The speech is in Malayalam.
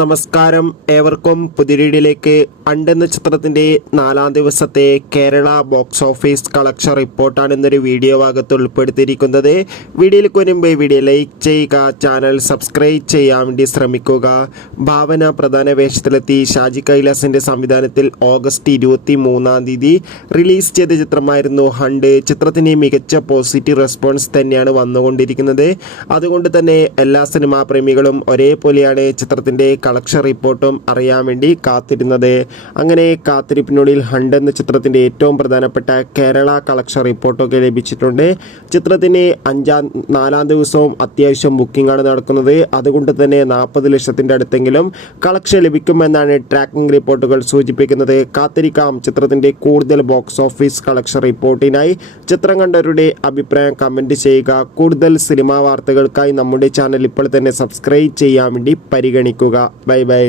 നമസ്കാരം, ഏവർക്കും പുതിയ വീഡിയോയിലേക്ക്. അണ്ട് എന്ന ചിത്രത്തിൻ്റെ 4-ാം ദിവസത്തെ കേരള ബോക്സ് ഓഫീസ് കളക്ഷൻ റിപ്പോർട്ടാണ് ഇന്നൊരു വീഡിയോ ഭാഗത്ത് ഉൾപ്പെടുത്തിയിരിക്കുന്നത്. വീഡിയോയിലേക്ക് വരുമ്പോൾ വീഡിയോ ലൈക്ക് ചെയ്യുക, ചാനൽ സബ്സ്ക്രൈബ് ചെയ്യാൻ വേണ്ടി ശ്രമിക്കുക. ഭാവന പ്രധാന വേഷത്തിലെത്തി ഷാജി കൈലാസിൻ്റെ സംവിധാനത്തിൽ ഓഗസ്റ്റ് 23-ാം തീയതി റിലീസ് ചെയ്ത ചിത്രമായിരുന്നു ഹണ്ട്. ചിത്രത്തിന് മികച്ച പോസിറ്റീവ് റെസ്പോൺസ് തന്നെയാണ് വന്നുകൊണ്ടിരിക്കുന്നത്. അതുകൊണ്ട് തന്നെ എല്ലാ സിനിമാ പ്രേമികളും ഒരേപോലെയാണ് ചിത്രത്തിൻ്റെ കളക്ഷൻ റിപ്പോർട്ടും അറിയാൻ വേണ്ടി കാത്തിരുന്നത്. അങ്ങനെ കാത്തിരിപ്പിനുള്ളിൽ ഹണ്ട് എന്ന ചിത്രത്തിൻ്റെ ഏറ്റവും പ്രധാനപ്പെട്ട കേരള കളക്ഷൻ റിപ്പോർട്ടൊക്കെ ലഭിച്ചിട്ടുണ്ട്. ചിത്രത്തിന് 4-ാം ദിവസവും അത്യാവശ്യം ബുക്കിംഗ് ആണ് നടക്കുന്നത്. അതുകൊണ്ട് തന്നെ 40 ലക്ഷത്തിൻ്റെ അടുത്തെങ്കിലും കളക്ഷൻ ലഭിക്കുമെന്നാണ് ട്രാക്കിംഗ് റിപ്പോർട്ടുകൾ സൂചിപ്പിക്കുന്നത്. കാത്തിരിക്കാം ചിത്രത്തിൻ്റെ കൂടുതൽ ബോക്സ് ഓഫീസ് കളക്ഷൻ റിപ്പോർട്ടിനായി. ചിത്രം കണ്ടവരുടെ അഭിപ്രായം കമൻറ്റ് ചെയ്യുക. കൂടുതൽ സിനിമാ വാർത്തകൾക്കായി നമ്മുടെ ചാനൽ ഇപ്പോൾ തന്നെ സബ്സ്ക്രൈബ് ചെയ്യാൻ വേണ്ടി പരിഗണിക്കുക. Bye bye.